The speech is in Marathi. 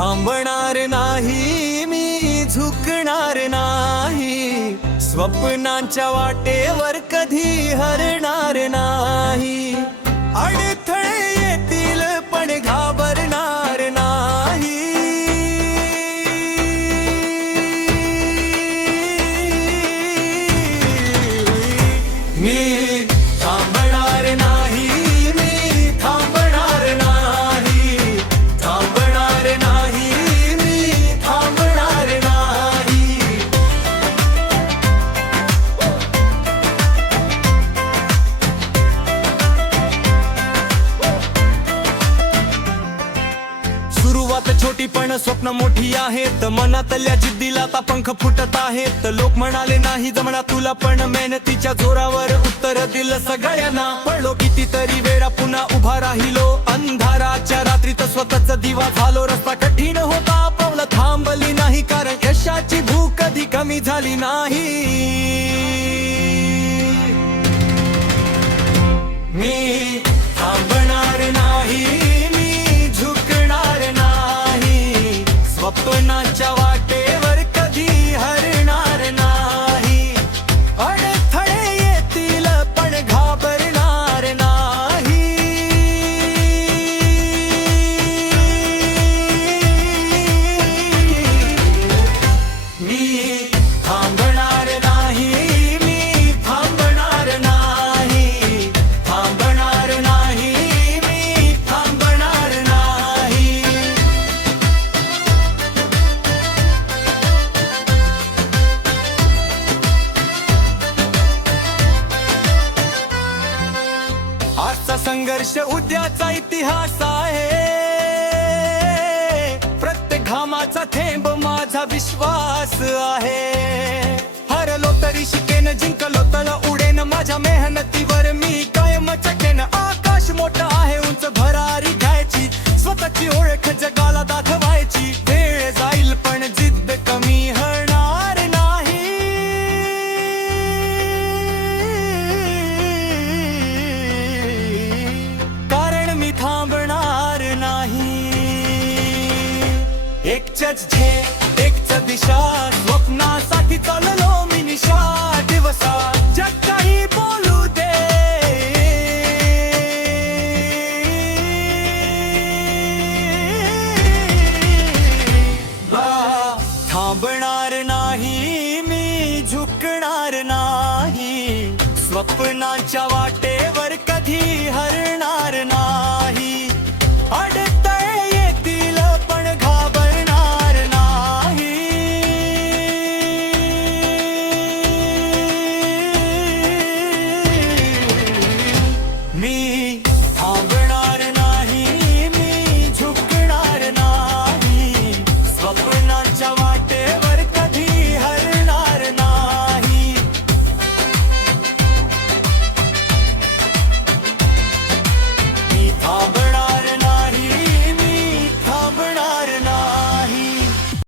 थांबणार नाही, मी झुकणार नाही, स्वप्नांच्या वाटेवर कधी हरणार नाही। अडथळे येतील पण घाबरणार नाही, मी थांबणार नाही, मी थांबणार नाही, थांबणार नाही, मी थांबणार नाही। सुरुवात छोटी पण स्वप्न मोठी आहेत, मनातल्या जिद्दीला आता पंख फुटत आहेत। लोक म्हणाले नाही जमणार तुला, पण मेहनतीच्या जोरावर उत्तर दिलं सगळ्यांना। पडलो कितीतरी वेळा पुन्हा उभा राहिलो, अंधाराच्या रात्रीत स्वतःचा दिवा झालो। रस्ता कठीण होता पावलं थांबली नाही, कारण यशाची भूक कधी कमी झाली नाही। मी थांबणार नाही, मी झुकणार नाही, स्वप्नांच्या वाटेवर कधी हरणार नाही। अडथळे येतील पण घाबरणार नाही, मी थांबणार नाही, मी थांबणार नाही, थांबणार नाही, मी थांबणार नाही। आजचा संघर्ष उद्याचा इतिहास आहे, प्रत्येक घामाचा थेंब माझा विश्वास आहे। हरलो तरी शिकेन, जिंकलो तर उडेन, माझ्या मेहनतीवर मी कायम चकेन। आकाश मोठं आहे उंच भरारी घ्यायची, स्वतःची ओळख जगाला दाखवायची। वेळ जाईल पण जिद्द कमी होणार नाही, कारण मी थांबणार नाही। एकच ध्येय एकच दिशा, स्वप्नासाठी चाललो मी निशा दिवसा। जग काही बोलू दे, थांबणार नाही, मी झुकणार नाही, स्वप्नांच्या वाटे